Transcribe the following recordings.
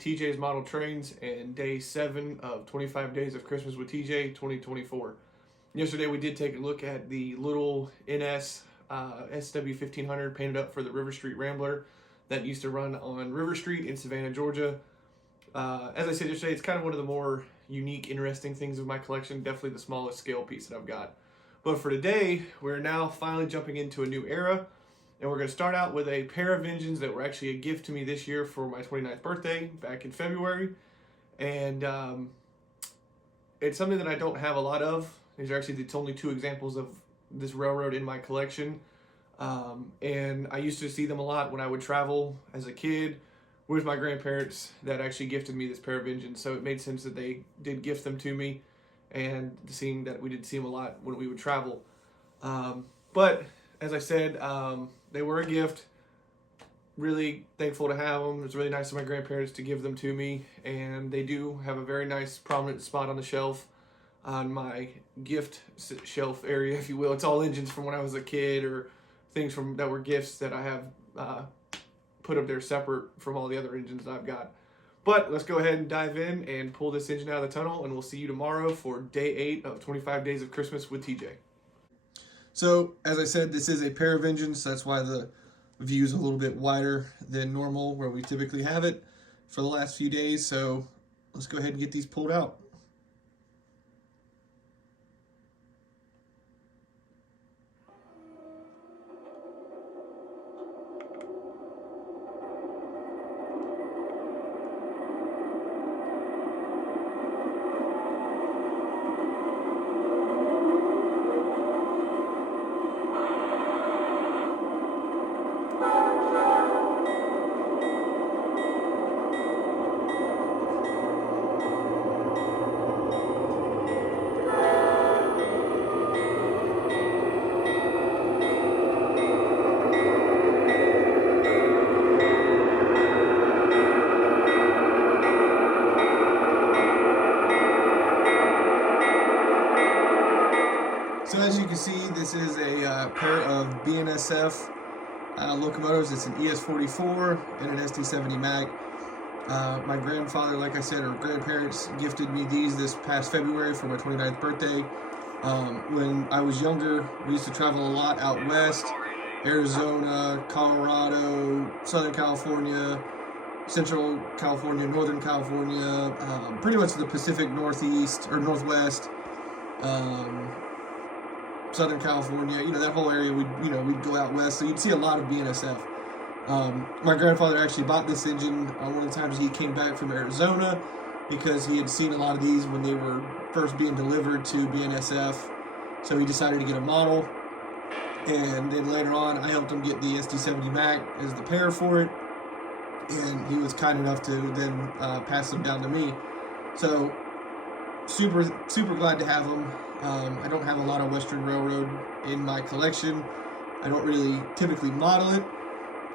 TJ's Model Trains and day 7 of 25 Days of Christmas with TJ 2024. Yesterday we did take a look at the little NS SW1500 painted up for the River Street Rambler that used to run on River Street in Savannah, Georgia. As I said yesterday, it's kind of one of the more unique, interesting things of my collection, definitely the smallest scale piece that I've got. But for today, we're now finally jumping into a new era, and we're going to start out with a pair of engines that were actually a gift to me this year for my 29th birthday back in February. And it's something that I don't have a lot of. These are actually the only 2 examples of this railroad in my collection. And I used to see them a lot when I would travel as a kid with my grandparents that actually gifted me this pair of engines. So it made sense that they did gift them to me, and seeing that we did see them a lot when we would travel. But as I said, they were a gift. Really thankful to have them. It was really nice of my grandparents to give them to me, and they do have a very nice prominent spot on the shelf, on my gift shelf area, if you will. It's all engines from when I was a kid, or things from that were gifts that I have put up there separate from all the other engines that I've got. But let's go ahead and dive in and pull this engine out of the tunnel, and we'll see you tomorrow for day 8 of 25 Days of Christmas with TJ. So, as I said, this is a pair of engines, so that's why the view is a little bit wider than normal, where we typically have it for the last few days. So let's go ahead and get these pulled out. So as you can see, this is a pair of BNSF locomotives. It's an ES44 and an SD70mac. My grandfather, like I said, or grandparents gifted me these this past February for my 29th birthday. When I was younger, we used to travel a lot out west: Arizona, Colorado, Southern California, Central California, Northern California, pretty much the Pacific Northeast or Northwest. Southern California, that whole area, we'd go out west, so you'd see a lot of BNSF. My grandfather actually bought this engine one of the times he came back from Arizona, because he had seen a lot of these when they were first being delivered to BNSF, so he decided to get a model. And then later on, I helped him get the SD70mac as the pair for it, and he was kind enough to then pass them down to me. So super glad to have them. I don't have a lot of Western Railroad in my collection. I don't really typically model it,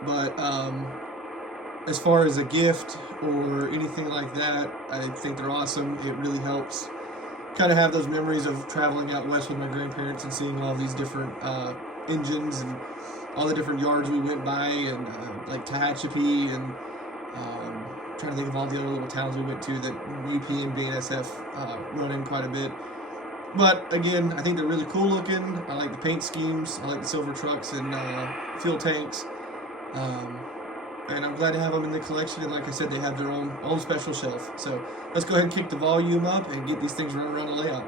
but as far as a gift or anything like that, I think they're awesome. It really helps kind of have those memories of traveling out west with my grandparents and seeing all these different engines and all the different yards we went by, and like Tehachapi, and trying to think of all the other little towns we went to that UP and BNSF run in quite a bit. But again, I think they're really cool looking. I like the paint schemes. I like the silver trucks and fuel tanks. And I'm glad to have them in the collection. And like I said, they have their own special shelf. So let's go ahead and kick the volume up and get these things running around the layout.